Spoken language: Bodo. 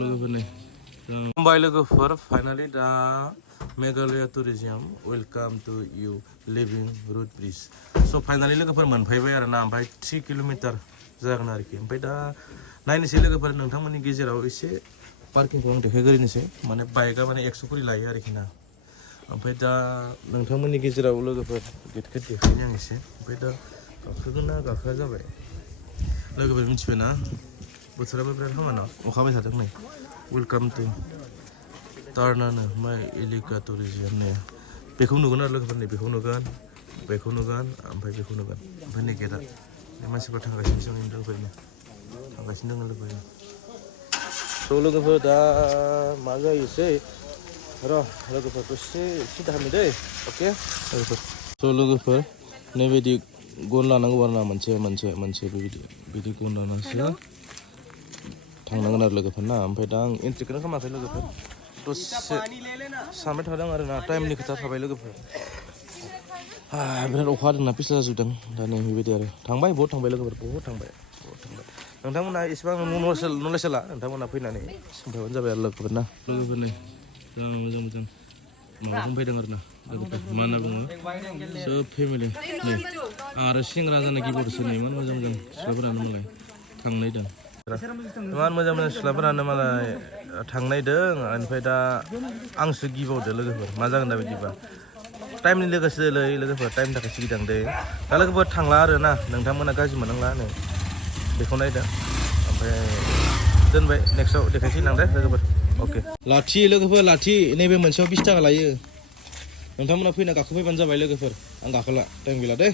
लोगोफोरनि खुलुमबाय लोगोफोर फाइनालि दा Meghalaya tourism welcome to you living root bridge स' फाइनालि लोगोफोर मोनफैबाय आरो ना ओमफ्राय 3 किल'मिटार जागोन आरोखि ओमफ्राय दा नायनोसै लोगोफोर नोंथांमोननि गेजेराव एसे पार्किंखौ आं देखायग्रोनोसै माने बाइकआ माने 100 करि लायो आरोखि ना ओमफ्राय दा नोंथांमोननि गेजेराव लोगोफोर गेटखौ देखायनो आं एसे ओमफ्राय दा गाखोगोन ना गाखोआ जाबाय लोगोफोर मिथिबाय ना बोथोराबो बिराद हामाना अखा हाबाय थादों नै वेलकाम टु टार्नानो माइ एलिका टुरिज्म ने बेखौ नुगोन आरो लोगोफोर नै बेखौ नुगोन ओमफ्राय बेखौ नुगोन ओमफ्राय नै गेटआ मानसिफोर थांगासिनो जोंनि लोगोफोरनो थांगासिनो दङ लोगोफोर थ' लोगोफोर दा मा जायोसै र' लोगोफोर दसे सिदा खालामनो दै अके लोगोफोर थ' लोगोफोर नैबायदि गन लानांगौ आरो ना मोनसे बिदि गन लानासो थांनांगोन आरो लोगोफोर ना ओमफ्राय दा आं एन्ट्रिखौनो खालामाखै लोगोफोर दसे सानबाय थादों आरो ना टाइमनि खोथा थाबाय लोगोफोर बिराद अखा हादोंना पिछला जाजोबदों दा नै बेबायदि आरो थांबाय बहुत थांबाय लोगोफोर बहुत थांबाय नोंथांमोना एसेबां नलेज होला नोंथांमोना फैनानै सोंफैबानो जाबाय आरो लोगोफोर ना लोगोफोर नै मोजां माबाखौनो फैदों आरो ना लोगोफोर मा होनना बुङो सोब फेमिलि नै आरो सेंग्रा जानाय गिबरसो नै इमान मोजां सिख्लाफोरानो मालाय थांनायदों इमान मोजां सिख्लाफोरानो मालाय थांनायदों ओमफ्राय दा आंसो गिबावदो लोगोफोर मा जागोन दा बिदिबा टाइमनि लोगोसेलै लोगोफोर टाइमनि थाखाय सिगिदां दे दा लोगोफोर थांला आरो ना नोंथांमोना गाज्रि मोननांला नै बेखौ नायदों ओमफ्राय दोनबाय नेक्स्टआव देखायसै नांदे लोगोफोर अके लाथि लोगोफोर लाथि नैबे मोनसेयाव 20 थाखा लायो नोंथांमोना फैना गाखोफैबानो जाबाय लोगोफोर आं गाखोला टाइम गैला दे